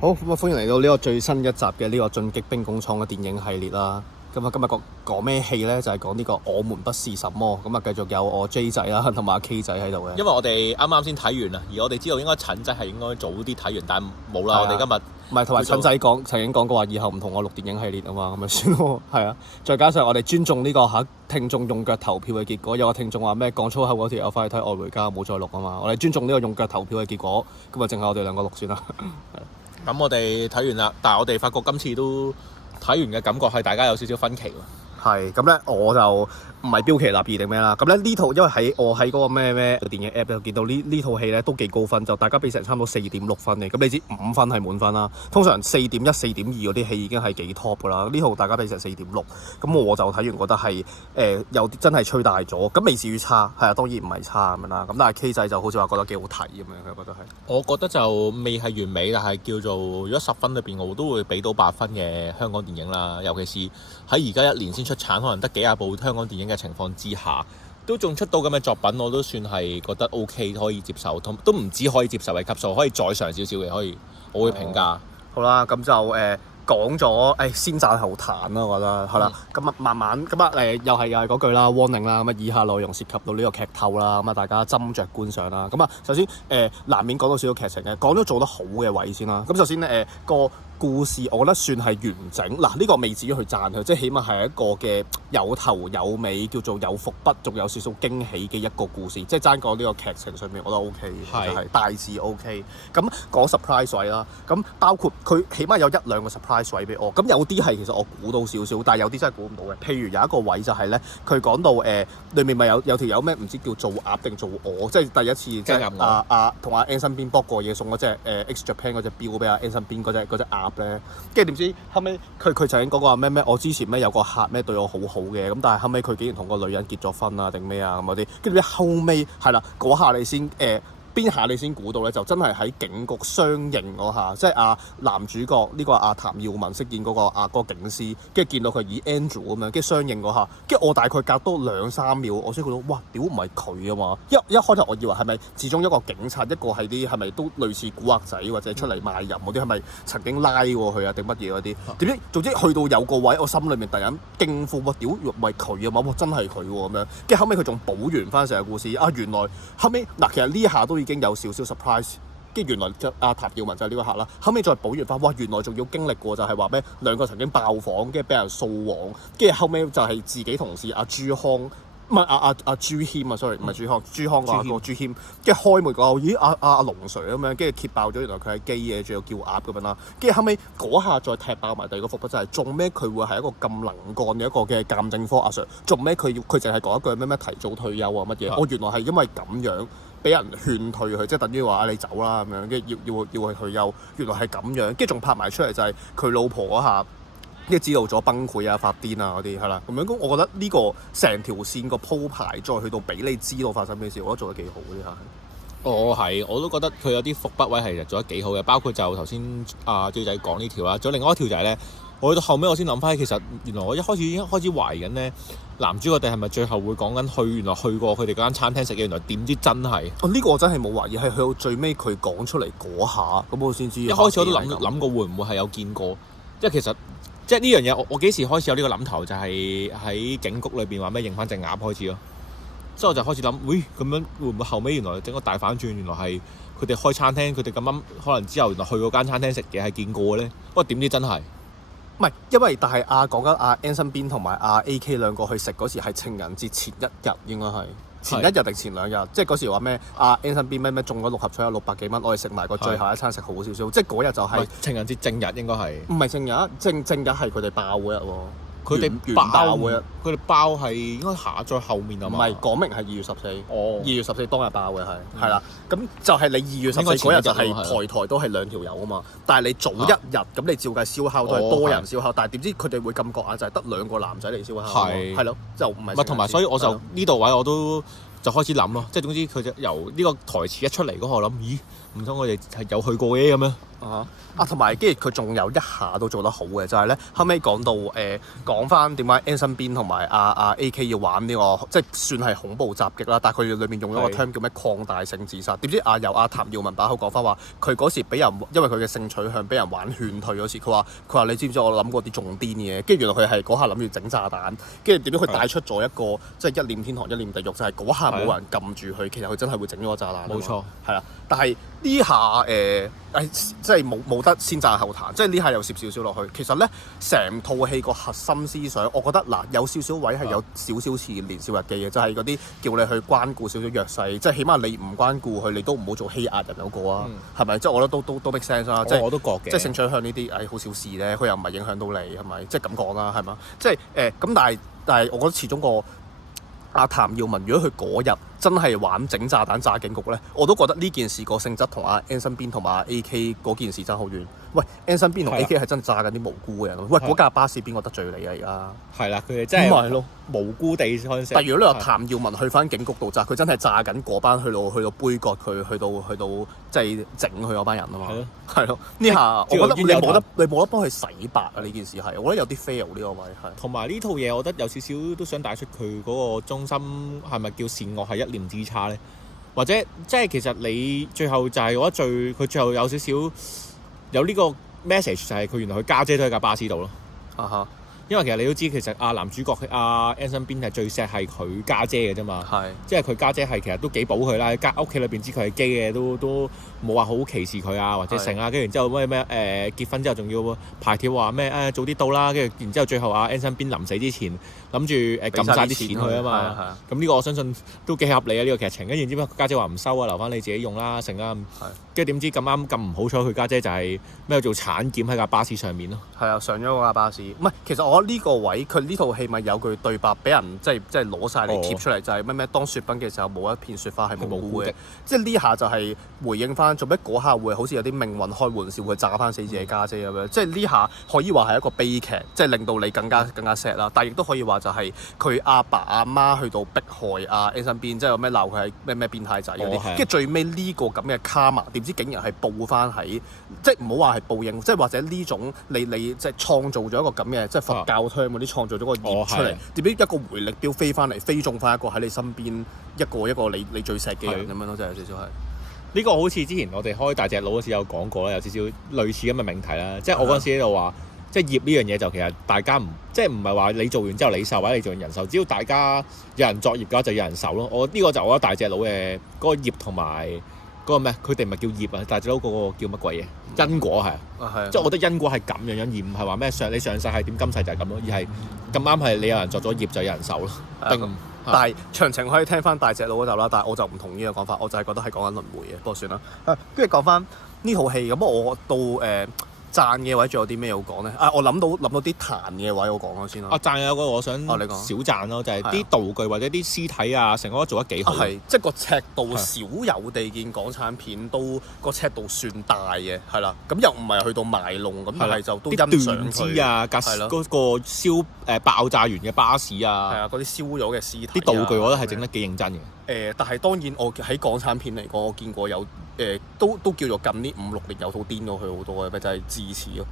好咁啊！歡迎嚟到呢個最新一集嘅呢個進擊兵工廠嘅電影系列啦。咁啊，今日講咩戲咧？就係講呢個我們不是什麼。咁啊，繼續有我 J 仔啦，同埋阿 K 仔喺度嘅。因為我哋啱啱先睇完啊，而我哋知道應該陳仔係應該早啲睇完，但係冇啦。我哋今日唔係同埋陳仔曾經講過話，以後唔同我錄電影系列啊嘛，咁咪算咯。係啊，再加上我哋尊重呢個聽眾用腳投票嘅結果。有個聽眾話咩講粗口嗰條友快去睇《愛回家》，冇再錄啊嘛。我哋尊重呢個用腳投票嘅結果，咁啊，淨係我哋兩個錄算啦。咁我哋睇完啦，但係我哋發覺今次都睇完嘅感覺係大家有少少分歧喎。係咁咧，我就唔係標奇立異定咩啦。咁咧呢套因為我喺嗰個咩電影 app 度見到呢套戲咧都幾高分，就大家俾成差唔多4.6分嘅。咁你知5分係滿分啦，通常4.1、4.2嗰啲戲已經係幾 top 噶啦。呢套大家俾成4.6，咁我就睇完覺得係有啲真係吹大咗，咁未至於差，係啊，當然唔係差咁樣啦。咁但係 K 仔就好似話覺得幾好睇咁樣，佢覺得係。我覺得就未係完美，但係叫做如果10分裏邊我都會俾到8分嘅香港電影啦。尤其是喺而家1年先出產，可能得幾廿部香港電影嘅情況之下，都仲出到咁嘅作品，我都算係覺得 OK 可以接受，同都唔止可以接受嘅級數，可以再上少少嘅，可以我會評價。好啦，咁就講咗先讚後彈啦，我覺得係啦。咁啊慢慢咁啊又係嗰句啦 warning 啦。咁啊以下內容涉及到呢個劇透啦，咁啊大家斟酌觀賞啦。咁啊首先難免講到少少劇情嘅，講咗做得好嘅位先啦。咁首先個故事我覺得算係完整嗱，呢個未至於去讚佢，即係起碼係一個嘅有頭有尾，叫做有伏筆，仲有少少驚喜嘅一個故事，即係爭過呢個劇情上面我覺得 OK 嘅，就係大致 OK。咁講 surprise 位啦，咁包括佢起碼有1、2個 surprise 位俾我，咁有啲係其實我估到少少，但係有啲真係估唔到嘅。譬如有一個位就係咧，佢講到裏面咪有條友咩唔知叫做鴨定做鵝，即係第一次即係同阿 Ann 身邊卜過嘢送嗰隻X Japan 嗰隻錶俾阿 Ann 身邊嗰隻鴨咧，跟住點知後尾佢就已經講過話咩我之前咩有個客咩對我好好嘅，咁但係後尾佢竟然同個女人結咗婚啊定咩啊咁嗰啲，跟住後尾係啦嗰下你先邊下你先估到咧，就真係喺警局相認嗰下，即係男主角呢個阿譚耀文飾演嗰個警司，跟住見到佢以 Andrew 咁樣，跟住相認嗰下，跟住我大概隔多2-3秒，我先覺到哇屌唔係佢啊嘛！一開頭我以為係咪始終一個警察，一個係啲係咪都類似古惑仔或者出嚟賣淫嗰啲，係咪曾經拉過佢啊定乜嘢嗰啲？點知總之去到有個位，我心裏面突然間驚呼哇屌唔係佢啊嘛！哇真係佢喎咁樣，跟住後尾佢仲補完翻成個故事啊，原來後尾嗱其實呢下都已經有少少 surprise， 跟住原來阿譚耀文就係呢個客啦。後尾再補完翻，哇！原來仲要經歷過就係話咩兩個曾經爆房，跟住俾人掃黃，跟住後尾就係自己同事阿朱康，唔係阿朱謙啊 ，sorry 唔係朱康，朱康個朱謙，跟住開門嗰咦阿龍 Sir 咁樣，跟住揭爆咗原來佢係基嘅，仲有叫鴨咁樣啦。跟住後尾嗰下再踢爆埋第二個伏筆就係做咩佢會係一個咁能幹嘅一個嘅鑑證科阿 Sir， 做咩佢淨係講一句咩提早退休啊乜嘢？我原來係因為咁樣。俾人勸退佢，即係等於話你走啦咁樣，跟住要佢退休，原來係咁樣，跟住仲拍埋出嚟就係佢老婆嗰下，跟住知道咗崩潰啊、發癲啊嗰啲係啦，咁樣咁我覺得呢個成條線個鋪排，再去到俾你知道發生咩事，我覺得做得幾好嗰啲下。我都覺得佢有啲伏筆位係做得幾好嘅，包括就頭先阿 J 仔講呢條啦，仲有另外一條就係咧，我去到後尾我先諗翻起，其實原來我一開始已經開始懷疑緊咧，男主角哋係咪最後會講緊原來去過佢哋嗰間餐廳食嘅，原來點知真係呢個我真係冇懷疑，係去到最尾佢講出嚟嗰下，咁我先知。一開始我都諗過會唔會係有見過，即係其實即係呢樣嘢，我幾時開始有呢個諗頭，就係喺警局裏邊話咩認翻隻鴨開始咯。之後我就開始諗，咁樣會唔會後尾原來整個大反轉，原來係佢哋開餐廳，佢哋咁啱可能之後原來去嗰間餐廳食嘢係見過咧，不過點知真係。唔係，因為但係講緊阿 Ann 身邊同埋阿 AK 兩個去食嗰時係情人節前1日，應該係前1日定前2日，即係嗰時話咩阿 Ann 身邊咩中咗6合彩有600幾蚊，我哋食埋個最後一餐食好少少，即係嗰日就係情人節正日應該係。唔係正日，正日係佢哋爆嗰日喎。佢哋爆係應該下再後面啊嘛。唔係講明係2月14。哦。2月14當日爆嘅係啦，咁就係你2月14嗰日就係台都係2條友啊嘛。但係你早1日咁你照計燒烤都係多人燒烤，但係點知佢哋會咁覺眼就係得2個男仔嚟燒烤。係咯，就唔係。同埋所以我就呢度位我都就開始諗咯，即係總之佢就由呢個台詞一出嚟嗰個諗，咦唔通我哋係有去過嘅咁樣？同埋跟住佢仲有一下都做得好嘅，就係咧後尾講到講翻點解 Anson Bean 同埋阿 AK 要玩呢個即係算係恐怖襲擊啦，但係佢哋裏面用咗個 term 叫咩擴大性自殺。點知由阿譚耀文把口講翻話，佢嗰時俾人因為佢嘅性取向俾人玩勸退嗰時，佢話你知唔知我諗過啲仲癲嘅嘢，跟住原來佢係嗰下諗住整炸彈，跟住點知佢帶出咗一個即係一念天堂一念地獄，就係嗰下冇人撳住佢，其實佢真係會整咗個炸彈。冇錯，係啦，但係呢下即係冇得先讚後彈，即係呢下又攝少少落去。其實咧，成套戲個核心思想，我覺得有少少位係有少少似《年少日記》嘅，就係嗰啲叫你去關顧少少弱勢，即係起碼你唔關顧佢，你都唔好做欺壓人嗰個啊，係咪？即係我覺得都 make sense 啦。即係我都覺嘅。即係性取向呢啲，好小事咧，佢又唔係影響到你，係咪？即係咁講啦，係嘛？即係咁，但係我覺得始終個阿譚耀文，如果佢嗰日真係玩整炸彈炸警局咧，我都覺得呢件事個性質同阿 Anson Bean 同埋阿 AK 嗰件事爭好遠。喂 Anson Bean 同 AK 係真係炸緊啲無辜嘅人。喂，嗰架巴士邊個得罪你啊？而家係啦，佢哋真係咪係咯，無辜地開始。但如果你話譚耀文去翻警局度炸，佢真係炸緊嗰班去到杯葛佢，去到即係整佢嗰班人啊嘛。係咯，呢下我覺得你冇得幫佢洗白啊！呢件事係，我覺得有啲 fail 呢個位係。同埋呢套嘢，我覺得有少少都想帶出佢嗰個中心係咪叫善惡係一念之差咧？或者即係其實你最後就係我覺得佢最後有少少有呢個 message 就係佢原來佢家姐都喺架巴士度咯。因為其實你都知，其實男主角阿 Anson Bean 係最錫係佢家姐嘅啫嘛。即係佢家姐係其實都幾保佢啦，屋企裏邊知佢係基嘅，都冇話好歧視佢啊，或者成啊。跟住然之後咩結婚之後仲要排條話咩早啲到啦。跟住然之後最後Anson Bean臨死之前諗住撳晒啲錢去啊嘛。咁呢個我相信都幾合理啊，呢個劇情。跟住然之後家姐話唔收啊，留翻你自己用啦，成啦。跟住點知咁啱咁唔好彩，佢家姐就係咩做產檢喺架巴士上面咯。係啊，上咗嗰架巴士。唔係，其實我覺得呢個位佢呢套戲咪有句對白俾人即係攞晒嚟貼出嚟，就係咩當雪崩嘅時候冇一片雪花係無辜嘅。即係呢下就係回應翻，做咩嗰下會好似有啲命運開玩笑，會炸翻死自己家姐咁樣。即係呢下可以話係一個悲劇，即係令到你更加 sad 啦。但係亦都可以話就係佢阿爸阿媽去到迫害阿 Anson Bean，即係有咩鬧佢係咩變態仔嗰啲。跟住最尾呢個咁嘅卡瑪，點知竟然係報翻喺，即係唔好話係報應，即係或者呢種你即係創造咗一個咁嘅，即係佛教嗰啲創造咗個業出嚟，點知一個回力鏢飛翻嚟，飛中翻一個喺你身邊一個你最錫嘅人咁樣咯，即係有少少係。呢個好似之前我哋開大隻佬嗰時有講過啦，有少少類似咁嘅命題啦。即係我嗰陣時喺度話，即係業呢樣嘢就其實大家即係唔係話你做完之後你受或者你做完人受，只要大家有人作業嘅話就有人受咯。呢個就我覺得大隻佬嘅嗰個業同埋嗰個咩？佢哋唔係叫業啊，大隻佬嗰個叫乜鬼嘢？因果係，即係我覺得因果係咁樣，而唔係話咩你上世係點，今世就係咁咯，而係咁啱係你有人作咗業就有人受咯。但係詳情可以聽翻大隻佬嗰集啦，但係我就唔同意呢個講法，我就係覺得係講緊輪迴嘅，不過算啦。跟住講翻呢套戲咁，我到讚嘅位仲有啲咩要講咧？我諗到啲彈嘅位，我講咗先啦。讚有個我想少讚咯，就係啲道具或者啲屍體啊，成個都做得幾好。即係個尺度少有地見港產片都個尺度算大嘅，係啦。咁又唔係去到賣弄咁，但係就都欣賞佢啊，嗰個燒爆炸完嘅巴士啊，係啊，嗰啲燒咗嘅屍體。啲道具我覺得係整得幾認真嘅。但係當然我喺港產片嚟講，我見過有都叫做近呢5-6年有套癲到佢好多嘅，咪就係智齒咯。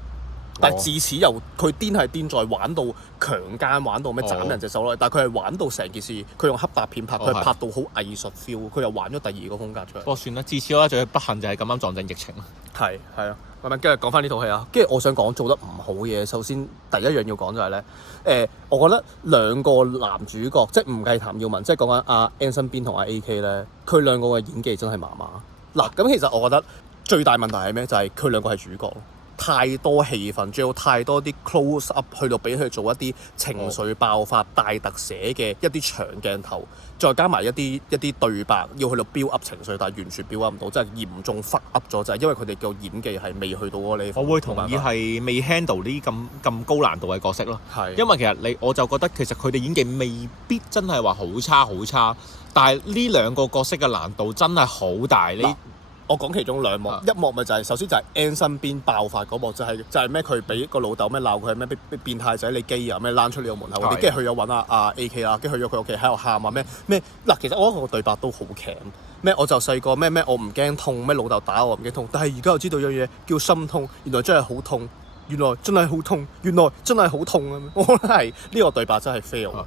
但係智齒又佢癲係癲在玩到強姦，玩到咩斬人隻手落去，但係佢係玩到成件事，佢用黑白片拍，佢係拍到好藝術 feel，佢又玩咗第二個風格出嚟。不過算啦，智齒我覺得最不幸就係咁啱撞正疫情啦。係啊，咁樣跟住講翻呢套戲啊，跟住我想講做得唔好嘅嘢，首先第一樣要講就係咧，我覺得兩個男主角即係唔計譚耀文，即係講緊阿 Anson Bean 同阿 AK 咧，佢兩個嘅演技真係麻麻。嗱，咁其實我覺得最大問題係咩？就係佢兩個係主角，太多戲份，仲有太多啲 close up 去到俾佢做一啲情緒爆發、大特寫嘅一啲長鏡頭，再加埋一啲對白，要去到 build up 情緒，但係完全 build up 唔到，即係嚴重 fuck up 咗，就係因為佢哋嘅演技係未去到嗰個 level。我會同意係未 handle 呢咁高難度嘅角色咯。因為其實我就覺得其實佢哋演技未必真係話好差，但係呢兩個角色嘅難度真係好大。我講其中兩幕，一幕咪就係首先就係 Anson Bean爆發嗰幕，就係咩佢俾個老豆咩鬧佢係咩變態仔你基啊咩躝出呢個門口嗰啲，跟住去咗揾阿 AK 啦，跟住去咗佢屋企喺度喊啊咩嗱，其實我覺得個對白都好強，咩我就細個咩我唔驚痛，咩老豆打我唔驚痛，但係而家又知道有嘢叫心痛，原來真係好痛，原來真係好痛，原來真係好痛啊！我覺得係呢個對白真係 fail，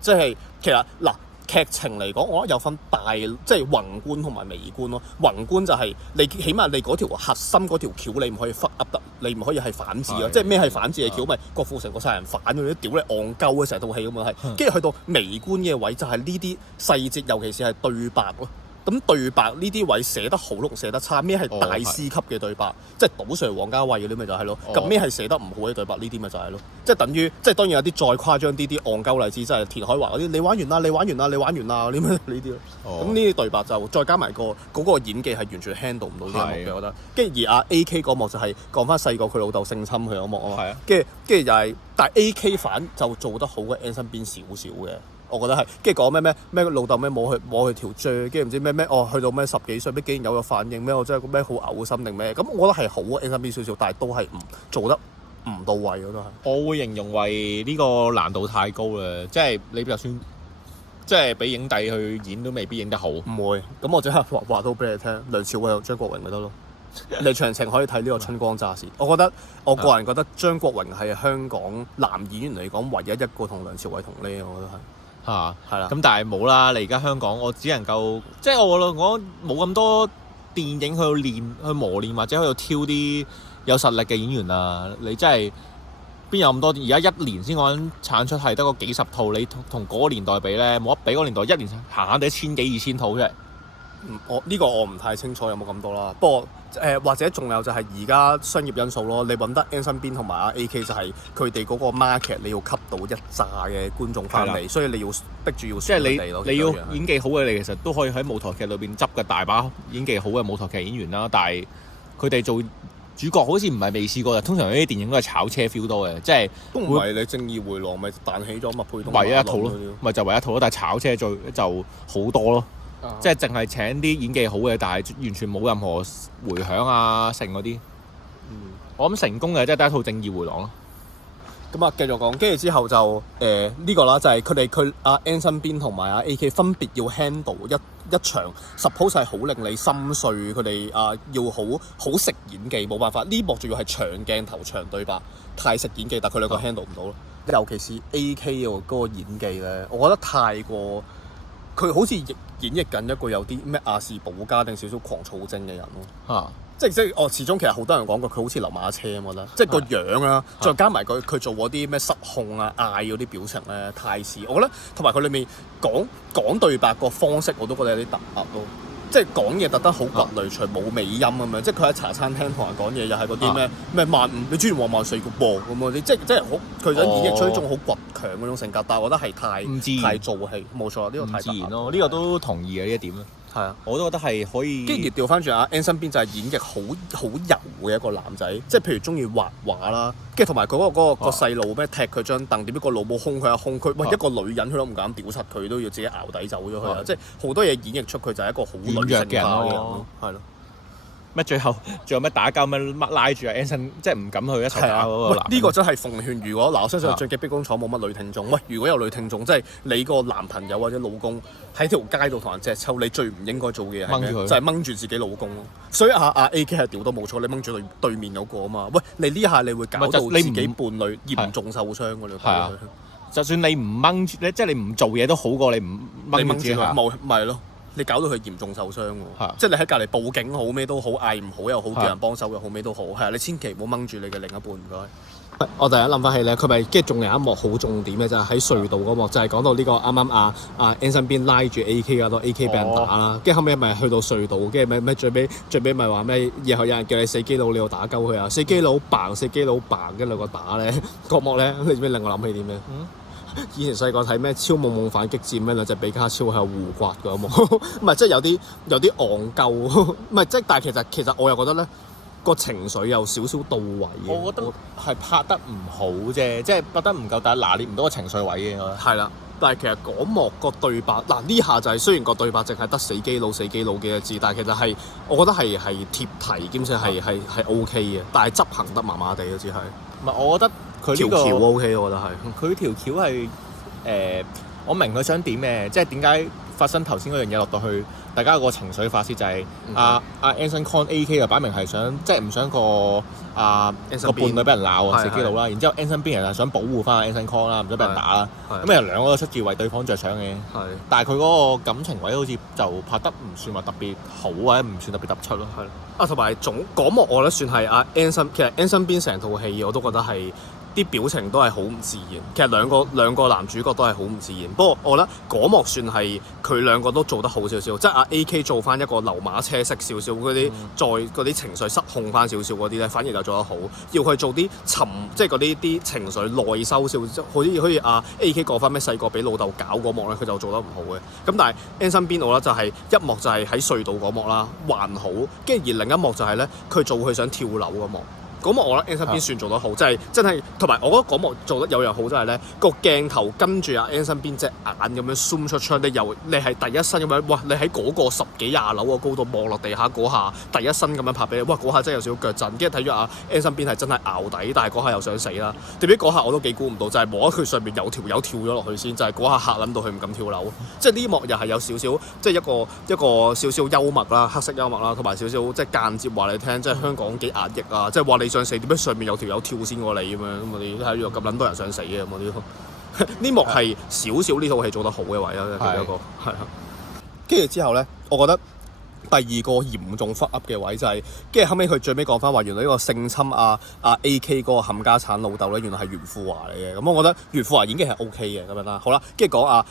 即係其實嗱。劇情嚟講，我覺得有分大即係宏觀同埋微觀咯。宏觀就係你起碼你嗰條核心嗰條橋你唔可以 fuck up 得，你唔可以係反智咯。即係咩係反智嘅橋？咪郭富城個殺人犯嗰啲屌你戇鳩嘅成套戲咁樣係。跟住去到微觀嘅位就係呢啲細節，尤其是係對白咯。咁對白呢啲位寫得好同寫得差，咩係大師級嘅對白？即係賭 Sir、王家衛嗰啲咪就係咯。咁咩係寫得唔好嘅對白？呢啲咪就係咯。即係等於即係當然有啲再誇張啲戇鳩例子，即係田海華嗰啲，你玩完啦，你玩完啦，你玩完啦嗰啲咩呢啲咯。咁呢啲對白就再加埋嗰個演技係完全 handle 唔到呢一幕嘅，我覺得。跟住而阿 AK 嗰幕就係講翻細個佢老豆性侵佢嗰幕啊嘛。跟住又係，但係 AK 反就做得好過 N 身邊少少嘅。我覺得係，跟住講咩老豆咩摸佢條脹，跟住唔知咩去到咩10幾歲，竟然有個反應咩，我真係咩好嘔心定咩？咁我覺得係好啊 N 身邊少少，但係都係唔做得唔到位咯，都係。我會形容為呢個難度太高啦，即係你就算即係俾影帝去演都未必影得好。唔會，咁我即刻話到俾你聽，梁朝偉同張國榮咪得咯。你詳情可以睇呢個春光乍泄。我個人覺得張國榮係香港男演員嚟講唯一一個同梁朝偉同呢，我覺得係。係啦，咁但係冇啦。你而家香港，我只能夠即係我冇咁多電影去磨練或者去度挑啲有實力嘅演員啊！你真係邊有咁多？而家一年先講產出係得個幾十套，你同嗰個年代比咧，冇得比。嗰個年代一年行得1000幾2000套出嚟。我唔太清楚有冇咁多啦。不過或者仲有就係而家商業因素咯。你揾得 N 身邊同埋阿 AK 就係佢哋嗰個 market，你要吸到一紮嘅觀眾翻嚟，所以你要逼住要選佢哋咯。即係你要演技好嘅，你其實都可以喺舞台劇裏邊執嘅大把演技好嘅舞台劇演員啦。但係佢哋做主角好似唔係未試過，通常呢啲電影都係炒車 feel 多嘅，即係都唔係你正義迴廊咪彈起咗麥沛東唯一一套咯，咪就唯一一套咯。但係炒車就好多咯。即係淨係請啲演技好嘅，但係完全冇任何迴響啊，成嗰啲。我諗成功嘅即係得一套《正義迴廊》咯。咁啊，繼續講，跟住之後就呢個啦，就係佢阿 N 身邊同埋阿 AK 分別要 handle 一場 suppose 係好令你心碎，佢哋要好食演技，冇辦法。呢幕仲要係長鏡頭長對白，太食演技，但佢兩個 handle 唔到咯。尤其是 AK 嗰個演技咧，我覺得太過。佢好似演繹緊一個有啲咩亞氏保加定少少狂躁症嘅人咯，即係始終其實好多人講過佢好似流馬車，我覺得，即係個樣啦，再加埋佢做嗰啲咩失控啊、嗌嗰啲表情咧，太似。我覺得同埋佢裏面講對白個方式，我都覺得有啲突兀咯。即係講嘢特登好掘雷除冇尾音咁樣，即係佢喺茶餐廳同人講嘢，又係嗰啲咩萬五，你居然話萬歲個噃咁嗰啲，即係好佢想演繹出一種好倔強嗰種性格，但係我覺得係太做戲，冇錯，呢個太自然咯，呢個都同意嘅呢一點。係啊，我都覺得係可以。跟住調翻轉阿 N 身邊就係演繹好柔嘅一個男仔，即係譬如中意畫畫啦，跟住同埋嗰個細路咩踢佢張凳，點知個老母兇佢一兇佢，喂一個女人佢都唔敢屌柒佢，都要自己淆底走咗去啊！即係好多嘢演繹出佢就係一個好女性化嘅人咯，係咯。咩最後咩打交咩拉住阿 Anson， 即係唔敢去一齊打嗰個男。呢個真係奉勸，如果我相信最極迫工廠冇乜女聽眾。喂，如果有女聽眾，即係你個男朋友或者老公喺條街度同人隻抽，你最唔應該做嘅嘢係咩？就係掹住自己老公咯。所以阿 AK 係屌都冇錯，你掹住對面嗰個啊嘛。喂，你呢下你會搞到自己伴侶嚴重受傷㗎啦。係啊，就算你唔掹住咧，即係你唔做嘢都好過你唔掹住佢。冇咪咯。你搞到佢嚴重受傷喎，即係你喺隔離報警好咩都好，嗌唔好又好，叫人幫手又好咩都好，係啊！你千祈唔好掹住你嘅另一半，唔該。我突然間諗翻起咧，佢咪跟住仲有一幕好重點嘅就係喺隧道嗰幕，就係講到呢個啱啱阿 N 身邊拉住 AK 嗰度 AK 俾人打啦，跟住後尾咪去到隧道，跟住咪最尾咪話咩？然後有人叫你死基佬，你要打鳩佢啊！死基佬扮，跟兩個打咧，嗰幕咧，你知唔知令我諗起啲咩？以前細個睇咩超夢夢反擊戰咩兩隻比卡超喺度互刮㗎嘛，唔係即係有啲戇鳩，唔係即係但係其實我又覺得咧個情緒有少少到位嘅。我覺得係拍得唔好啫，即係拍得唔夠，但係拿捏唔到個情緒位嘅。係啦，但係其實嗰幕個對白嗱呢下就係雖然個對白淨係得死基佬幾個字，但係其實係我覺得係貼題兼且係 OK 嘅，但係執行得麻麻地咯，只係。唔係我覺得。佢條橋 OK，我覺得係。佢條橋係我明佢想點嘅，即係點解發生頭先嗰樣嘢落到去，大家個情緒發泄就係阿 Anson Kong AK 就擺明係想即係唔想個個伴侶俾人鬧啊，死基佬啦。然之後 Anson Bean 人係想保護翻 Anson Kong 啦，唔想俾人打啦。咁人兩個都出自為對方着想嘅。但係佢嗰個感情位好似就拍得唔算話特別好或者唔算特別突出咯。同埋嗰幕我覺得算係阿 Anson， 其實 Anson Bean 成套戲我都覺得係啲表情都係好唔自然。其實兩個男主角都係好唔自然。不過我覺得嗰幕算係佢兩個都做得好少少，即係阿 AK 做翻一個流馬車式少少嗰啲，再嗰啲情緒失控翻少少嗰啲咧，反而就做得好。要佢做啲即係嗰啲情緒內收少少，好似阿 AK 講翻咩細個俾老豆搞嗰幕咧，佢就做得唔好嘅。咁但係 Anson Bean 我覺得就係一幕就係喺隧道嗰幕啦，還好。跟住而另一幕就係咧，佢做佢想跳樓嗰幕。嗰幕我覺得 Anson Bean 算做得好，即係真係同埋我覺得嗰幕做得有樣好就係咧，個鏡頭跟住阿 Anson Bean 隻眼咁樣 zoom 出，你係第一身咁樣，哇！你喺嗰個10幾20樓嘅高度望落地下嗰下，第一身咁樣拍俾你，哇！嗰下真係有少少腳震，跟住睇咗阿 Anson Bean 係真係淆底，但係嗰下又想死啦。點知嗰下我都幾估唔到，就係摸佢上面有條友跳咗落去先，就係嗰下嚇撚到佢唔敢跳樓。即係呢幕又係有少少，即係一個少少幽默啦，黑色幽默啦，同埋少少即係間接話你聽，即係香港幾壓抑啊！即係話你想死，點解上面有條友跳先過你咁樣？咁我哋睇住咁撚多人想死嘅咁嗰啲，呢幕係少少呢套戲做得好嘅位啦，其中一個係啊。跟住之後咧，我覺得第二個嚴重 fuck up 嘅位就係，跟住後尾佢最尾講翻話，原來呢個性侵AK 嗰個冚家產老豆咧，原來係袁富華嚟嘅。咁我覺得袁富華演技係 OK 嘅咁樣啦。好啦，跟住講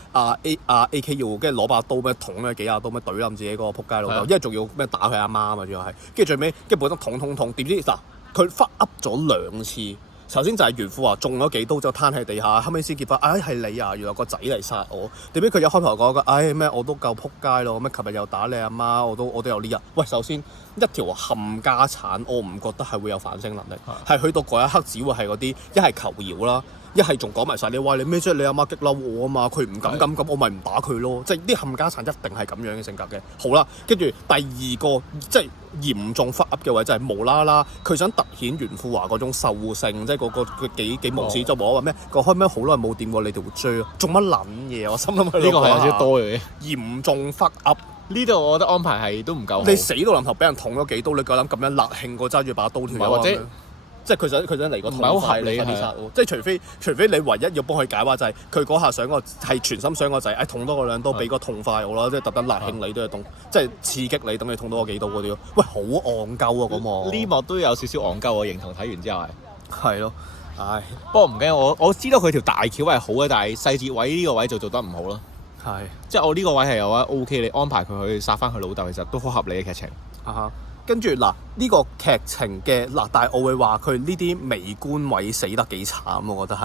AK 要跟住攞把刀咩捅咗幾廿刀咩懟冧自己嗰個撲街老豆，因為仲要咩打佢阿媽啊嘛，主要係。跟住最尾跟住本身捅，點知嗱佢 fuck up 咗2次。首先就係袁富華中咗幾刀就攤喺地下，後尾先結婚。係你啊！原來個仔嚟殺我。點解佢一開頭講嘅？咩我都夠撲街咯！咩琴日又打你阿媽，我都有呢日。喂，首先一條冚家產，我唔覺得係會有反省能力，係去到嗰一刻只會係嗰啲一係求饒啦，一係仲講埋晒你話你咩啫？你阿媽激嬲我啊嘛，佢唔敢咁，我咪唔打佢咯。即係啲冚家產一定係咁樣嘅性格嘅。好啦，跟住第二個即係嚴重 fuck up 嘅位就係無啦啦，佢想突顯袁富華嗰種獸性，即係嗰個幾無恥，就冇話咩個開咩好耐冇掂過你條追，做乜撚嘢？我心諗佢呢個係有少少多嘅，嚴重 fuck up。呢度我覺得安排係都唔夠好。你死到臨頭俾人捅咗幾刀，你夠膽咁樣勒慶過揸住把刀條友或者即係佢想嚟個痛快嚟殺喎，即係除非你唯一要幫佢解話就係佢嗰下想係全心想個仔，捅多個2刀俾個痛快我啦，即係特登勒慶你都係痛，即係刺激你，等你痛多我幾刀嗰啲咯。喂，好戇鳩啊嗰幕！呢幕都有少少戇鳩，我認同睇完之後係咯，唉，不過唔緊要，我知道佢條大橋係好嘅，但係細節位呢個位就做得唔好咯。係，即係我呢個位係有覺得 OK，你安排佢去殺翻佢老豆，其實都好合理嘅劇情。跟住嗱，呢個劇情嘅嗱，但係我會話佢呢啲微觀位死得幾慘，我覺得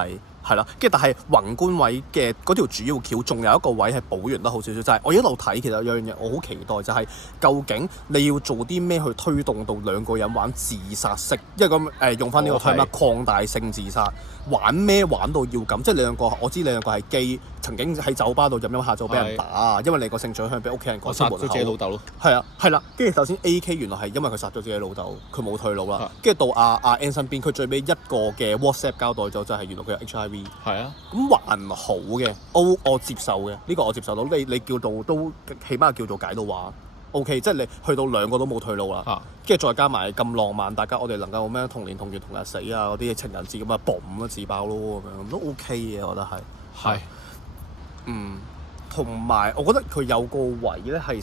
係啦。跟住但係宏觀位嘅嗰條主要橋，仲有一個位係補完得好少少，就係我一路睇，其實有樣嘢我好期待，就係究竟你要做啲咩去推動到兩個人玩自殺式，因為咁用翻呢個 term 啦，擴大性自殺，玩咩玩到要咁？即係你兩個，我知你兩個係基，曾經喺酒吧度飲下酒俾人打，因為你個性取向俾屋企人趕出門口。殺咗自己老豆咯。係啦，跟住首先 AK 原來係因為佢殺咗自己老豆，佢冇退路啦。跟住到阿 Anson Bean，佢最尾一個嘅 WhatsApp 交代咗，就係原來佢有 HIV。係啊，咁還好嘅，我接受嘅，呢個我接受到。你叫到都起碼叫做解到話 OK， 即係你去到兩個都冇退路啦。跟住再加埋咁浪漫，大家我哋能夠咩同年同月同日死啊嗰啲情人節咁啊，boom 咁自爆咯咁樣，都 OK 嘅，我覺得係。同埋我覺得佢有個位咧係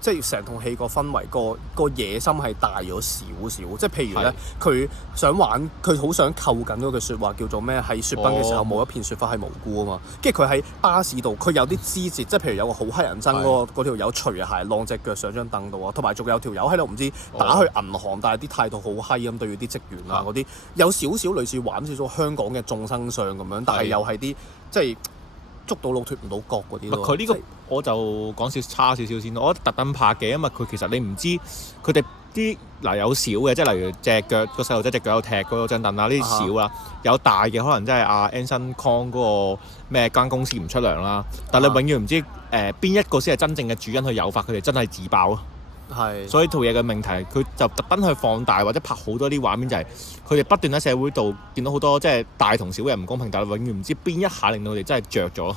即係成套戲個氛圍個野心係大咗少少，即係譬如咧佢想玩，佢好想扣緊嗰句説話叫做咩？喺雪崩嘅時候冇一片雪花係無辜啊嘛。跟住佢喺巴士度，佢有啲枝節，即係譬如有個好乞人憎嗰條友除鞋晾隻腳上張凳度啊，同埋仲有條友喺度唔知打去銀行，但係啲態度好閪咁對住啲職員啊嗰啲，有少少類似玩少少香港嘅眾生相咁樣，但係又係啲即係。捉到老脱唔到角嗰啲咯。佢呢個我就講差少少先，我覺得特登拍嘅，因為佢其實你唔知佢哋啲有少嘅，即係例如隻腳個細路仔隻腳有踢嗰張凳啊，呢啲少啦。有大嘅可能真係阿 Anson Kong 嗰個咩間公司唔出糧啦，但係你永遠唔知邊一個先係真正嘅主因去誘發佢哋真係自爆咯。所以套嘢嘅命題，佢就特登去放大或者拍好多啲畫面，就係佢哋不斷喺社會度見到好多即係大同小嘅唔公平，但係永遠唔知邊一下令到佢哋真係着咗。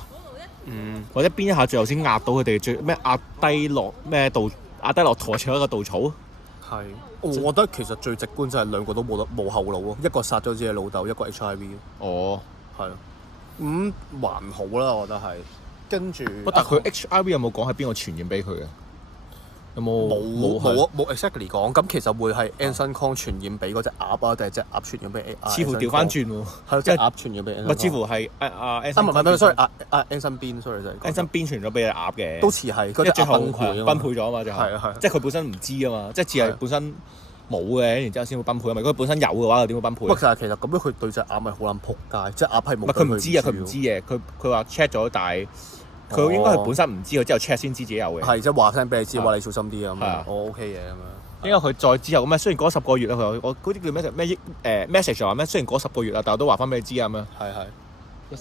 或者邊一下最後先壓到佢哋最咩壓低落咩稻壓低落台最後一個稻草。係，我覺得其實最直觀就係兩個都冇後路咯，一個殺咗自己老豆，一個 HIV。哦，係啊，還好啦，我覺得係。跟住，但係佢 HIV 有冇講係邊個傳染俾佢嘅？有冇冇 exactly 講，咁其實會係 Anson Kong 傳染俾嗰隻鴨啊，定係隻鴨傳染俾 AI？似乎調翻轉喎，係隻鴨傳染俾 Anson。似乎係sorry Anson Bean sorry 就係 Anson Bean傳咗俾隻鴨嘅，都似係，嗰隻最後崩崩潰咗啊嘛，最後即係佢本身唔知啊嘛，即係似係本身冇嘅，然之後先會崩潰啊嘛。如果佢本身有嘅話，又點會崩潰？不過其實咁樣佢對隻鴨咪好撚撲街，隻鴨係冇。佢唔知啊，佢唔知嘅，佢話 check 咗，但係佢應該係本身唔知，佢之後 check 先知自己有嘅。係即係話聲俾你知，話你小心啲啊咁樣。我 OK 嘅咁樣。因為佢再之後咁雖然嗰10個月啦，佢我嗰啲叫咩 message 話咩？雖然嗰10個月啦，但我都話翻俾你知啊咁樣。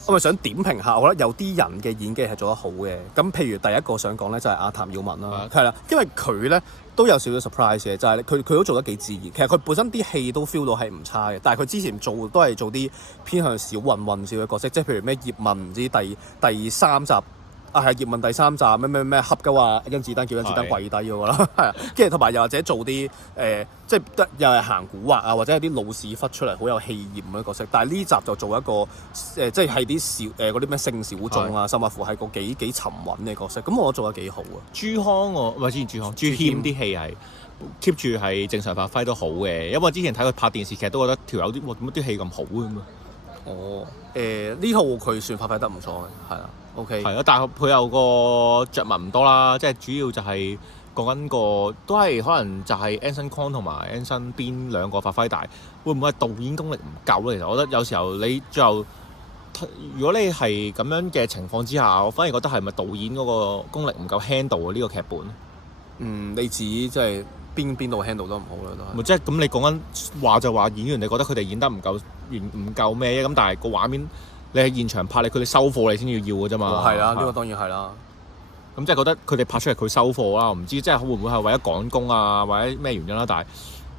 我咪想點評下，我覺得有啲人嘅演技係做得好嘅。咁譬如第一個想講咧就係阿譚耀文啦，係啦，因為佢咧都有少少 surprise 嘅，就係佢都做得幾自然。其實佢本身啲戲都 feel 到係唔差嘅，但係佢之前都係做啲偏向小混混少嘅角色，即係譬如咩葉問唔知第3集。係葉問第3集咩恰鳩話甄子丹叫甄子丹跪低嗰個啦，係啊，跟住同埋又或者做啲即係又係行古惑啊，或者有啲老屎忽出嚟好有氣焰嘅角色，但係呢集就做一個即係啲小嗰啲咩性小眾啊，甚至乎係個幾沉穩嘅角色，咁我覺得做得幾好啊。朱康唔係之前朱謙啲戲係 keep 住係正常發揮都好嘅，因為我之前睇佢拍電視劇都覺得條友點解啲戲咁好嘅嘛。呢套佢算發揮得唔錯嘅，係啦。OK，係啊，但係佢有個着墨唔多啦，即係主要就係講緊個都係可能就係 Anson Kong 同埋 Anson Bean 兩個發揮大，會唔會係導演功力唔夠咧？其實我覺得有時候你最後如果你係咁樣嘅情況之下，我反而覺得係咪導演嗰個功力唔夠 handle 呢個劇本？你指即係邊度 handle 都唔好啦，都係。即係咁，你講緊話就話演員，你覺得佢哋演得唔夠咩？咁但係個畫面。你喺現場拍佢哋收貨你先要嘅啫嘛。係啦，呢個當然係啦。咁即係覺得佢哋拍出嚟佢收貨啦，我唔知即係會唔會係為咗趕工啊，或者咩原因啦？但係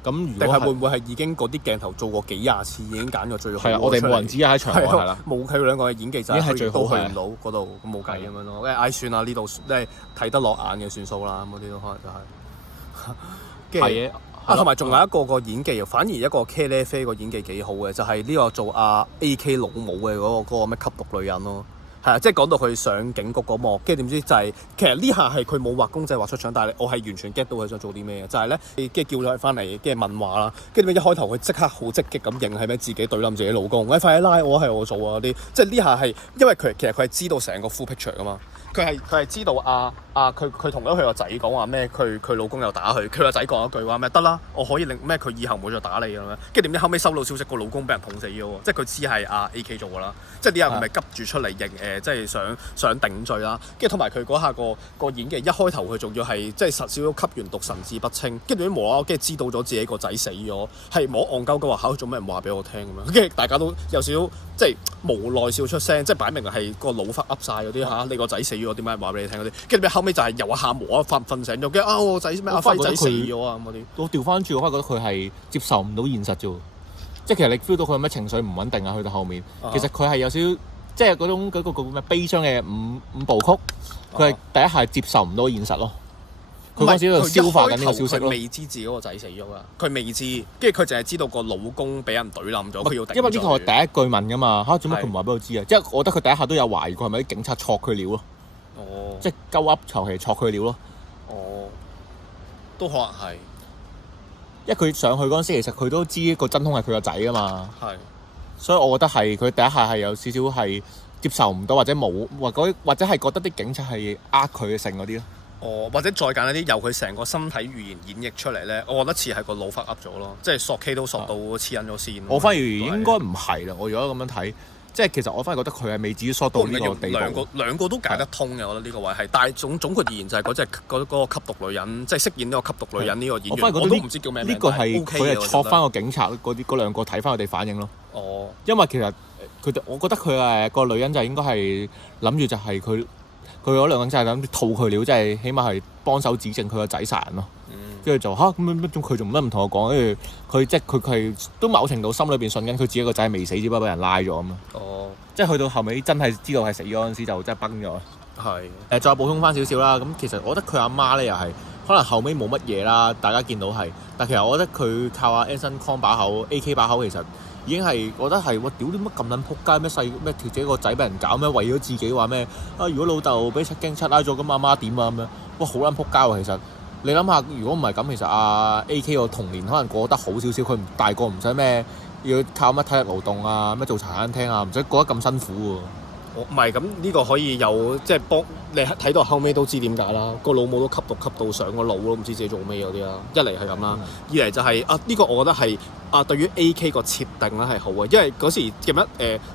咁如果定係會唔會係已經嗰啲鏡頭做過幾廿次，已經揀過最好？係啊，我哋冇人知啊喺場外係啦。冇佢兩個嘅演技就係係最好，都去唔到嗰度，咁冇計咁樣咯。算啦，呢度即係睇得落眼嘅算數啦。咁嗰啲都可能就係。係嘅。同埋仲有一個演技，反而一個茄喱啡個演技幾好嘅，就係呢個做阿 AK 老母嘅嗰個咩吸毒女人咯。係啊，即係講到佢上警局嗰幕，跟住點知就係其實呢下係佢冇畫公仔畫出腸，但係我係完全 get 到佢想做啲咩嘅，就係咧，跟住叫咗佢翻嚟，跟住問話啦，跟住一開頭佢即刻好積極咁認係咩自己對冧自己老公，快啲拉我係我做啊啲，即係呢下係因為其實佢係知道成個 full picture 噶嘛，佢係知道佢同咗佢個仔講話咩，佢老公又打佢，佢個仔講一句話咩得啦，我可以令咩佢以後唔會再打你咁樣，跟住點知後尾收到消息個老公俾人捅死咗喎，即係佢知係阿 AK 做㗎啦，即係啲人係咪急住出嚟認即係想頂罪啦，跟住同埋佢嗰下個演技一開頭佢仲要係即係少少吸完毒神志不清，跟住啲無啦啦跟住知道咗自己個仔死咗，係冇戇鳩鳩話嚇做咩人話俾我聽咁樣，跟住大家都有少少即係無奈笑出聲，即係擺明係個腦忽噏晒嗰啲嚇，你個仔死咗點解話俾你聽嗰啲，跟住後尾就係有一下無啦啦瞓醒咗，跟住我仔咩阿輝仔死咗啊咁嗰啲，我調翻轉我覺得佢係接受唔到現實啫喎，即係其實你 feel 到佢有咩情緒唔穩定啊，去到後面其實佢係有少少。即係嗰種嗰個咩悲傷嘅五部曲，佢係第一下接受唔到現實咯。佢嗰時喺度消化緊呢個消息咯。佢未知自己個仔死咗㗎，佢未知，跟住佢淨係知道個老公俾人懟冧咗，佢要頂罪。因為呢個係第一句問㗎嘛，嚇做乜佢唔話俾我知啊？即係我覺得佢第一下都有懷疑過係咪啲警察錯佢料咯。哦。即係鳩噏求其錯佢料咯。哦。都可能係。因為佢上去嗰陣時，其實佢都知個真兇係佢個仔㗎嘛。係。所以我覺得係佢第一下係有少少係接受唔到，或者冇或者係覺得啲警察係佢嘅性嗰啲咯。哦，或者再簡單啲，由佢成個身體語言演繹出嚟咧，我覺得似係個腦忽噏咗咯，即係索 K 都索到黐緊咗線。我反而應該唔係啦，我如果咁樣睇，即係其實我反而覺得佢係未至於索到呢個地步。兩個都解得通嘅，我覺得呢個位係，但係總括而言就係嗰個吸毒女人，即係飾演呢個吸毒女人呢個演員，我都唔知叫咩名。呢個係佢係錯翻個警察嗰兩個睇翻佢哋反應咯。哦，因為其實我覺得佢個女人就應該係諗住就係佢嗰兩個人真係諗住套佢料，即係起碼係幫手指證佢個仔殺人咯。跟住就咁樣佢仲乜唔同我講？跟住佢即係佢係都某程度心裏邊信緊佢自己個仔未死，只不過俾人拉咗咁咯。哦，即係去到後尾真係知道係死咗嗰陣時，就真係崩咗。係再補充翻少少啦，咁其實我覺得佢阿媽咧又係可能後尾冇乜嘢啦，大家見到係，但其實我覺得佢靠阿 Anson Kong 把口 AK 把口其實已經係我覺得係，哇屌點乜咁撚撲街咩細咩條仔個仔俾人搞咩，為咗自己話咩啊，如果老豆俾七驚七拉咗咁阿媽點啊咁樣，哇好撚撲街喎其實。你諗下，如果唔係咁，其實阿 AK 個童年可能過得好少少，佢唔大個唔使咩要靠乜體力勞動啊，咩做茶餐廳啊，唔使過得咁辛苦喎。唔係咁呢個可以有即係幫你睇到後尾都知點解啦。個老母都吸毒吸到上個腦都唔知自己做咩嗰啲啦。一嚟係咁啦，二嚟就係呢個我覺得係對於 AK 個設定咧係好嘅，因為嗰時記得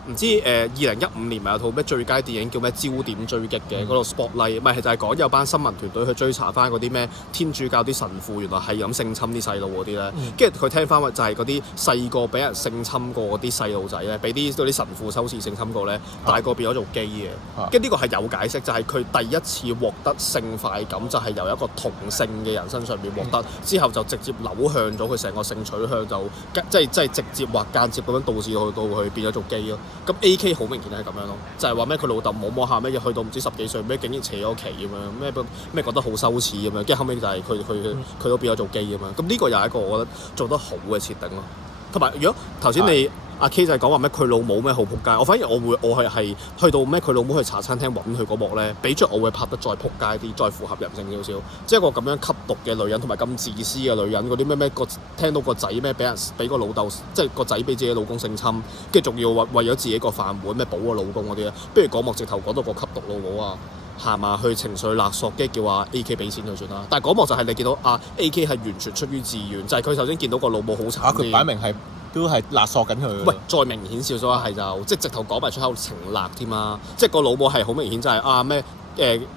唔知2015年咪有套咩最佳電影叫咩焦點追擊嘅嗰度 Spotlight， 咪係就係講有班新聞團隊去追查翻嗰啲咩天主教啲神父原來係咁性侵啲細路嗰啲咧，跟住佢聽翻就係嗰啲細個俾人性侵過嗰啲細路仔咧，俾嗰啲神父收視性侵過咧，大個變咗做基嘅，跟住呢個係有解釋，就係佢第一次獲得性快感就係由一個同性嘅人身上面獲得，之後就直接扭向咗佢成個性取向就。即係直接或間接咁樣導致到佢變咗做基咯。咁 AK 好明顯係咁樣咯，就係話咩佢老豆摸下咩嘢去到唔知10幾歲咩竟然扯咗旗咁樣咩覺得好羞恥咁樣，跟住後尾就係佢都變咗做基咁樣。咁呢個又係一個我覺得做得好嘅設定咯。同埋如果頭先你阿 K 就係講話咩佢老母咩好撲街，我反而我係去到咩佢老母去茶餐廳揾佢嗰幕咧，比著我會拍得再撲街啲，再符合人性少少。即係一個咁樣吸毒嘅女人，同埋咁自私嘅女人，嗰啲咩聽到個仔咩俾個老豆，即係個仔俾自己老公性侵，跟住仲要為咗自己個飯碗咩保個老公嗰啲咧，不如嗰幕直頭講到個吸毒老母啊！行埋去情緒勒索，跟住叫阿 AK 俾錢佢算啦。但係嗰幕就係你見到AK 係完全出於自願，就係佢首先見到個老母好慘佢擺明係都係勒索緊佢。喂，再明顯少少係就即係直頭講埋出口情勒添啊！即係個老母係好明顯就係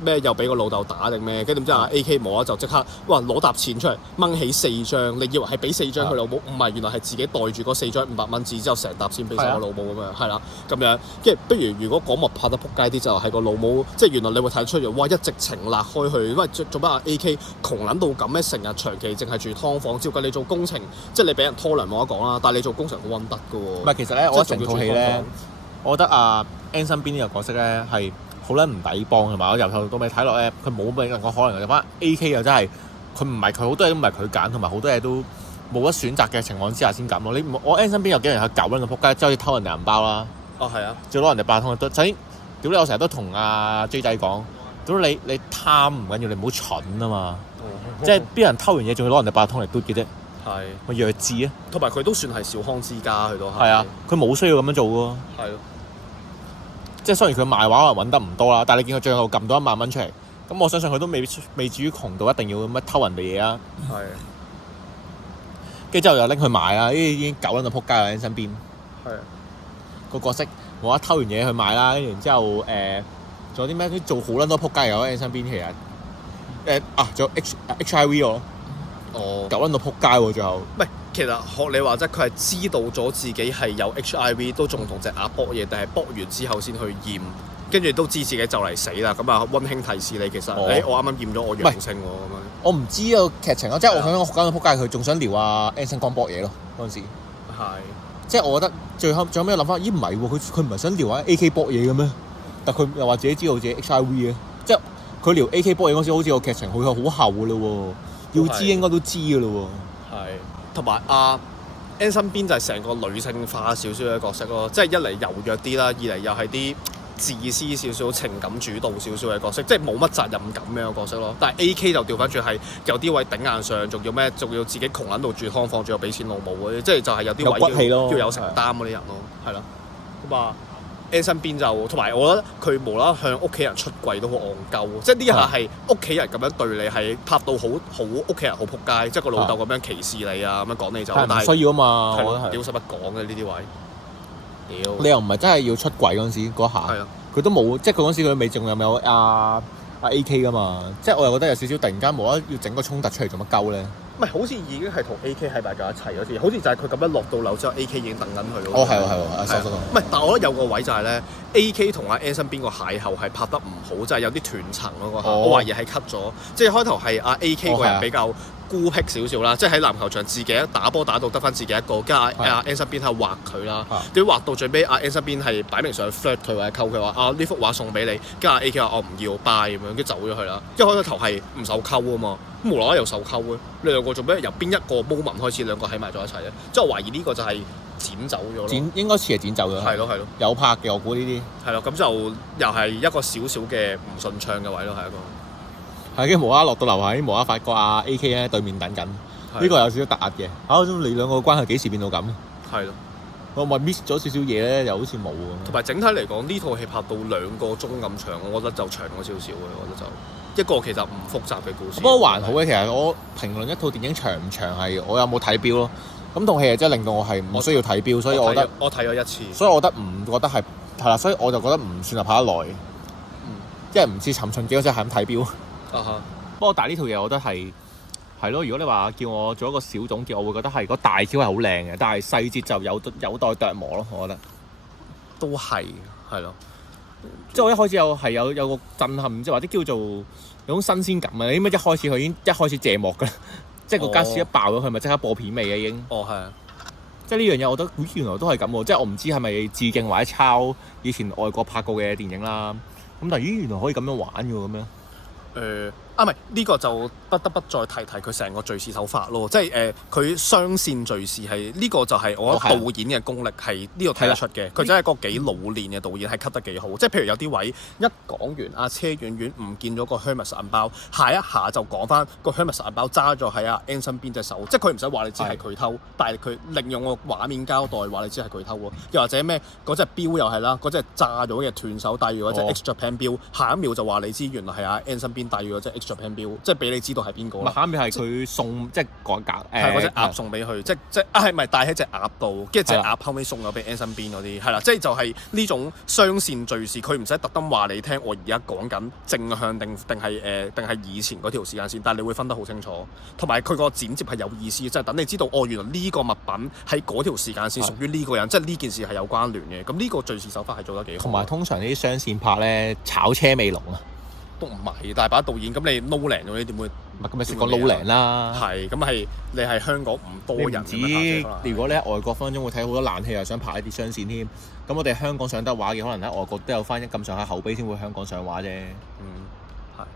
咩又俾個老豆打定咩？跟住點知AK 冇啦就即刻哇攞沓錢出嚟掹起4張，你以為係俾4張佢老母？唔係，原來係自己袋住嗰4張500蚊紙之後成沓錢俾晒個老母咁樣，係啦咁樣。跟住不如果嗰幕拍得撲街啲就係個老母，即係原來你會睇得出嚟，哇一直情勒開去，因為做乜AK 窮撚到咁咩？成日長期淨係住劏房，照計你做工程，即係你俾人拖糧冇得講啦，但係你做工程好揾得㗎喎。唔係，其實咧，我覺得成套戲咧，我覺得Ann 身邊呢個角色咧係好撚唔抵幫，同埋我由頭到尾睇落咧，佢冇咩個可能嘅。反正 AK 又真係佢唔係佢好多嘢都唔係佢揀，同埋好多嘢都冇得選擇嘅情況之下先咁咯。我 Ann 身邊有幾人係狗撚到撲街，即係好似偷人哋銀包啦。哦，係啊，仲攞人哋八達通都，首先屌你！我成日都同阿 J 仔講，屌你貪唔緊要，你唔好蠢啊嘛。即係邊人偷完嘢仲要攞人哋八達通嚟嘟嘅啫。係咪弱智啊！同埋佢都算係小康之家，佢都係。係啊，佢冇需要咁樣做喎。係咯。即係雖然佢賣畫可能揾得唔多啦，但係你見佢最後撳到1萬蚊出嚟，咁我相信佢都未至於窮到一定要咁樣偷人哋嘢啊。係。跟住之後又拎去賣啦，已經狗撚到撲街喺身邊。係。個角色冇得偷完嘢去賣啦，跟住然之後仲有啲咩？做好撚多撲街有喺身邊其實仲有 HIV 喎。哦。狗撚到撲街喎，最後。唔係。其實學你話齋，佢係知道咗自己係有 HIV，都仲同隻鴨搏嘢，但係搏完之後先去驗，跟住都知自己就嚟死啦。咁啊，溫馨提示你，其實我啱啱驗咗我陽性喎，咁樣。我唔知個劇情咯，即係我想講到撲街，佢仲想撩阿 Anson Kong搏嘢咯嗰陣時。係。即係我覺得最後尾諗翻，咦唔係喎，佢唔係想撩阿 AK 搏嘢嘅咩？但佢又話自己知道自己 HIV 嘅，即係佢撩 AK 搏嘢嗰時，好似個劇情好後嘅咯喎，要知應該都知嘅咯喎。係。同埋Ann 身邊就係成個女性化少少嘅角色咯，即係一嚟柔弱啲啦，二嚟又係啲自私少少、情感主導少少嘅角色，即係冇乜責任感嘅個角色咯。但係 AK 就調翻轉係有啲位頂硬上，仲要咩？仲要自己窮撚到住劏房，仲要俾錢老母嗰啲，即係就係有啲位要有承擔嗰啲人咯，係咯。咁Ann 身邊就同埋我覺得佢無啦啦向屋企人出櫃都好戇鳩，即係呢下係屋企人咁樣對你係拍到好屋企人好撲街，即係個老豆咁樣歧視你啊，咁樣講你就，但係唔需要啊嘛，屌使乜講嘅呢啲位，屌你又唔係真係要出櫃嗰陣時嗰下，佢都冇，即係佢嗰陣時佢未仲有阿 AK 噶嘛，即係我又覺得有少少突然間無啦啦要整個衝突出嚟做乜鳩咧？唔係，好似已經係同 AK 喺埋咗一齊嗰時，好似就係佢咁樣落到樓之後 AK 已經等緊佢咯。哦，係喎，收。唔係，但係我覺得有個位就係咧 AK 同阿 Ann 身邊個邂逅係拍得唔好，就係有啲斷層咯個下。我懷疑係 cut 咗，即係開頭係阿 AK 個人比較孤僻少少啦，即係喺籃球場自己打波打到得翻自己一個，跟住阿 N 身邊係畫佢啦，點畫到最尾阿 N 身邊係擺明上去 flirt 佢或者溝佢話啊呢幅畫送俾你，跟住阿 AK 話我唔要 buy 咁樣，跟住走咗去啦。一開頭係唔受溝啊嘛，咁無啦啦又受溝嘅，你兩個做咩？由邊一個 moment 開始兩個喺埋咗一齊咧？即係我懷疑呢個就係剪走咗咯。應該似係剪走咗。係咯，有拍嘅我估呢啲。係咯，咁就又係一個少少嘅唔順暢嘅位咯，係一個。係，跟住無啦啦落到樓下，無啦啦發覺阿 AK 喺對面等緊，呢個有少少突兀嘅。你兩個關係幾時變到咁？係咯，我咪 miss 咗少少嘢咧，又好似冇咁。同埋整體嚟講，呢套戲拍到2個鐘咁長，我覺得就長咗少少嘅。我覺得就一個其實唔複雜嘅故事。不過還好嘅，其實我評論一套電影長唔長係我有冇睇錶咯。咁套戲真係令到我係唔需要睇錶，所以我覺得我睇咗一次，所以我覺得唔覺得係啦，所以我就覺得唔算係拍得耐。因為唔似尋秦記嗰陣係咁睇錶。不過但係呢套嘢，我覺得係咯。如果你話叫我做一個小總結，我會覺得係個大橋係好靚嘅，但係細節就有待琢磨咯。我覺得都係咯。即係我一開始有個震撼，即係或者叫做有種新鮮感啊！你知唔知一開始佢已經一開始謝幕㗎啦？即係個家私一爆咗，佢咪即刻播片尾嘅已經。係啊。即係呢樣嘢，我覺得原來都係咁喎。即係我唔知係咪致敬或者抄以前外國拍過嘅電影啦。咁但係原來可以咁樣玩嘅喎，咁樣。唔係呢個就不得不再提佢成個敘事手法咯，即係佢雙線敘事係呢個就係我覺得導演嘅功力係呢度睇得出嘅，佢真係一個幾老練嘅導演，係 cut 得幾好，即係譬如有啲位一講完阿車婉婉唔見咗個 Hermes 銀包，下一下就講翻個 Hermes 銀包揸咗喺阿 N 身邊隻手，即係佢唔使話你知係佢偷，但係佢利用個畫面交代話你知係佢偷喎，又或者咩嗰隻錶又係啦，嗰隻炸咗嘅斷手戴住嗰隻 X Japan 錶，下一秒就話你知原來係阿 N 身邊戴住嗰隻 X Japan 錶，即係俾你知道係邊個。下面係佢送即係講價係嗰隻鴨送俾佢，即係咪帶喺隻鴨度，跟住隻鴨後尾送咗俾 N 身邊嗰啲，係啦，即係就係呢種雙線敘事，佢唔使特登話你聽，我而家講緊正向定係以前嗰條時間線，但係你會分得好清楚，同埋佢個剪接係有意思，即係等你知道原來呢個物品喺嗰條時間線屬於呢個人，即係呢件事係有關聯嘅，咁呢個敘事手法係做得幾好。同埋通常呢啲雙線拍咧炒車尾龍啊。都唔係大把導演，咁你撈零咗，你點會？咁咪識講撈零啦。係，咁係你係香港唔多人。如果你喺外國分分鐘會睇好多爛戲，又想拍一啲雙線添。咁我哋香港上得畫嘅，可能喺外國都有翻咁上下口碑先會香港上畫啫。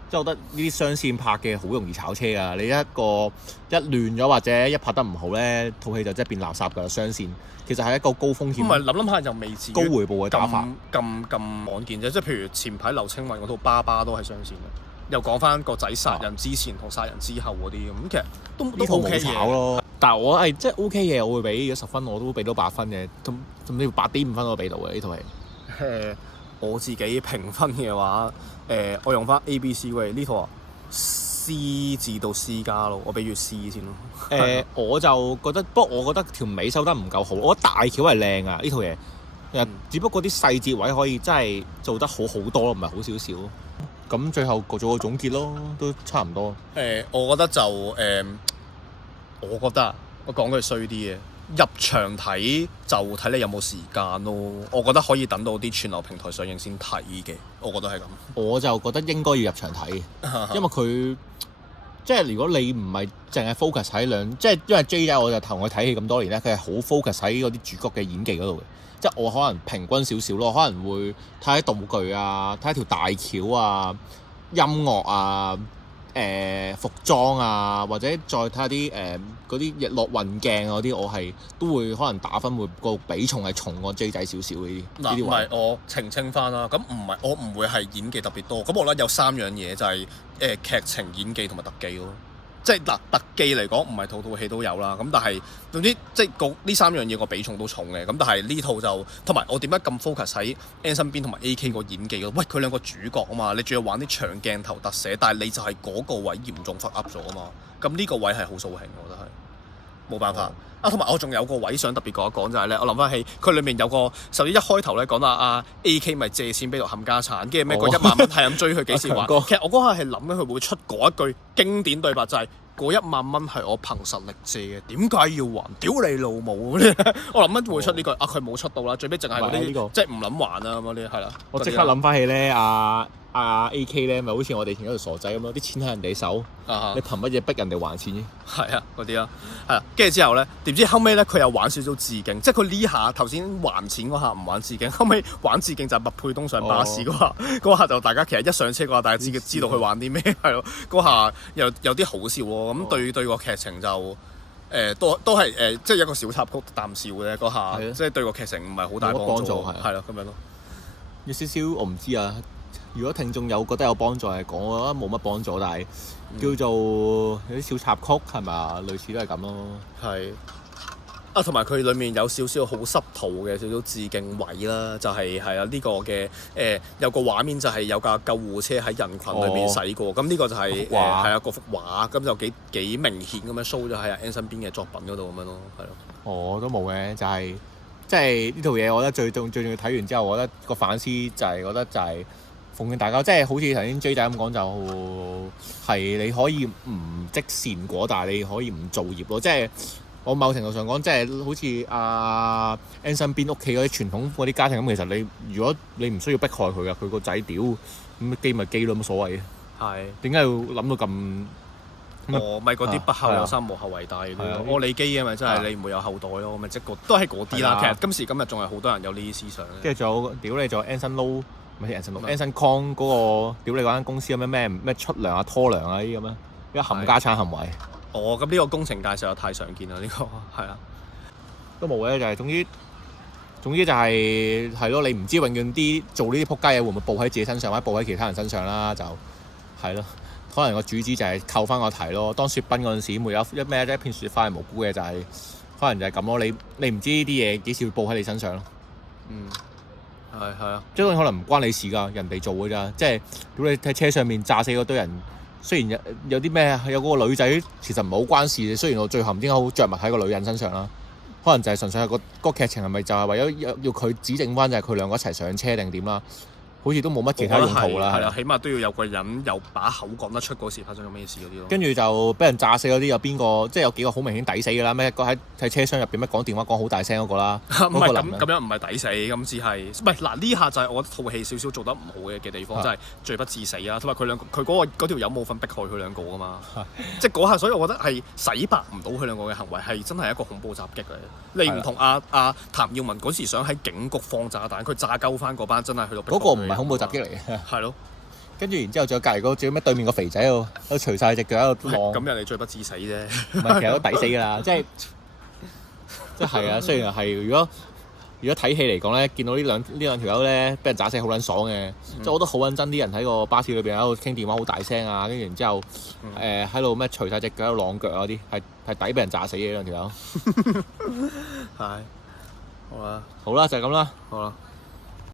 即係我覺得呢啲雙線拍嘅好容易炒車㗎。你一亂咗或者一拍得唔好咧，套戲就真係變垃圾㗎啦。雙線其實係一個高風險。唔係諗下又未至於高回報嘅打法。咁罕見啫，即係譬如前排劉青雲嗰套《爸爸》都係雙線嘅，又講翻個仔殺人之前同殺人之後嗰啲咁，其實都 OK 嘅咯。但係我係即係 OK 嘅，我會俾咗10分，我都俾到8分嘅，甚至8.5分我都俾到嘅呢套戲。我自己評分嘅話，我用翻 ABC 嘅呢套啊 C 至到 C 加咯，我俾住 C 先咯。我就覺得，不過我覺得條尾收得唔夠好，我覺得大橋係靚啊呢套嘢，只不過啲細節位可以真係做得好好多咯，唔係好少少咯。咁最後做個總結咯，都差唔多。我覺得就我覺得我講句衰啲嘅。入場睇就睇你有冇時間咯，我覺得可以等到啲串流平台上映先睇嘅，我覺得係咁。我就覺得應該要入場睇，因為佢即係如果你唔係淨係 focus 喺即係因為 J 仔我就同佢睇戲咁多年咧，佢係好 focus 喺嗰啲主角嘅演技嗰度嘅，即係我可能平均少少咯，可能會睇下道具啊，睇下條大橋啊，音樂啊。服裝啊，或者再睇下啲嗰啲日落運鏡嗰啲，我係都會可能打分會個比重係重過 J 仔少少呢啲。嗱，唔係我澄清翻啦，咁唔係我唔會係演技特別多，咁我覺得有3樣嘢就係劇情、演技同埋特技咯。即係嗱，特技嚟講唔係套戲都有啦，咁但係總之即係呢3樣嘢個比重都重嘅，咁但係呢套就同埋我點解咁 focus 喺 N 身邊同埋 AK 個演技咯？喂，佢兩個主角啊嘛，你仲要玩啲長鏡頭特寫，但係你就係嗰個位嚴重 fuck up 咗啊嘛，咁呢個位係好掃興，我覺得係冇辦法。同埋我仲有個位想特別講一講就係咧，我諗翻起佢裏面有個首先一開頭咧講到阿 AK 咪借錢俾度冚家產，跟住咩個1萬蚊係咁追佢幾時還？其實我嗰下係諗緊佢會出嗰一句經典對白，就係嗰1萬蚊係我憑實力借嘅，點解要還？屌你老母！我諗緊會出呢句，佢冇出到啦，最尾淨係嗰啲即係唔諗還啦咁嗰啲係啦。我即刻諗翻起咧 AK 咧，咪好似我哋以前嗰條傻仔咁咯，啲錢喺人哋手，你憑乜嘢逼人哋還錢啫？係啊，嗰啲啦，係啊，跟住之後咧，點知後尾咧佢又玩少少致敬，即係佢呢下頭先還錢嗰下唔玩致敬，後尾玩致敬就係麥沛東上巴士嗰下，嗰下就大家其實一上車嗰下，大家知道佢玩啲咩係咯，嗰下又有啲好笑喎，咁對個劇情就都係即係一個小插曲啖笑嘅嗰下，即係對個劇情唔係好大幫助，係咯咁樣咯。有少少我唔知啊。如果聽眾有覺得有幫助係講，我覺得冇乜幫助，但係叫做有啲小插曲係咪啊？類似都係咁咯。係啊，同埋佢裡面有少少好濕土嘅少少致敬位啦，就係啊呢個嘅有個畫面就係有架救護車喺人群裏邊駛過，咁呢個就係係啊嗰幅畫，咁就幾明顯咁樣 show 咗喺阿 Ann 身邊嘅作品嗰度咁樣咯，係咯。都冇嘅，就係即係呢套嘢，我覺得最重要睇完之後，我覺得個反思就係覺得就係。奉勸大家，即係好似頭先 J 仔咁講，就係你可以唔積善果，但係你可以唔造業咯。即係我某程度上講，即係好似阿 Ann 身邊屋企嗰啲傳統嗰啲家庭咁，其實你如果你唔需要迫害佢噶，佢個仔屌咁基咪基咯，冇所謂嘅。係點解要諗到咁？咪嗰啲不孝有三，無後為大嗰啲我理基啊嘛，真係你唔會有後代咯，咪即係都係嗰啲啦。其實今時今日仲係好多人有呢啲思想。跟住仲有屌你，仲有 Anson Lo。Anson Kong 嗰個屌你嗰間公司有咩出糧啊拖糧啊呢啲咁樣，一冚家產行為。咁呢個工程界實在太常見啦，呢個係啊，都冇嘅，就係總之就係咯，你唔知永遠啲做呢啲撲街嘢會唔會報喺自己身上，或者報喺其他人身上啦，就係咯。可能個主旨就係扣翻個題咯。當雪崩嗰陣時，沒有一片雪花係無辜嘅，就係可能就係咁咯。你唔知呢啲嘢幾時會報喺你身上咯。係啊，即係可能唔關你事㗎，人哋做㗎咋。即係如果你喺車上面炸死嗰堆人，雖然有啲咩有嗰個女仔，其實唔係好關事。雖然我最後唔知點解好着墨喺個女人身上啦，可能就係純粹係個劇情係咪就係為咗要佢指證翻就係佢兩個一齊上車定點啦？好似都冇乜其他用途啦。係啊，起碼都要有個人有把口講得出嗰時發生咗咩事嗰啲咯。跟住就俾人炸死嗰啲有邊個？即係有幾個好明顯抵死㗎啦。咩一個喺車廂入邊咩講電話講好大聲嗰個啦。唔係咁樣唔係抵死，咁只係唔係嗱呢下就係我覺得套戲少少做得唔好嘅地方，就係罪不至死啊！同埋佢嗰條友冇份迫害佢兩個㗎嘛。即係嗰下，所以我覺得係洗白唔到佢兩個嘅行為，係真係一個恐怖襲擊嚟。你唔同阿譚耀文嗰時想喺警局放炸彈，佢炸鳩翻嗰班真係去到嗰個唔係恐怖襲擊嚟嘅。係咯，跟住然之後仲有隔離嗰個咩對面個肥仔喺度除晒隻腳喺度望。咁人哋罪不至死啫。唔係，其實都抵死㗎啦，即係啊。雖然係如果睇戲嚟講咧，見到呢兩條友咧俾人炸死好撚爽嘅，即係我覺得好撚憎啲人喺個巴士裏邊喺度傾電話好大聲啊，跟住然之後喺度咩除晒隻腳喺度晾腳嗰啲，係抵俾人炸死嘅兩條友。係，好啦，就係咁啦，好啦。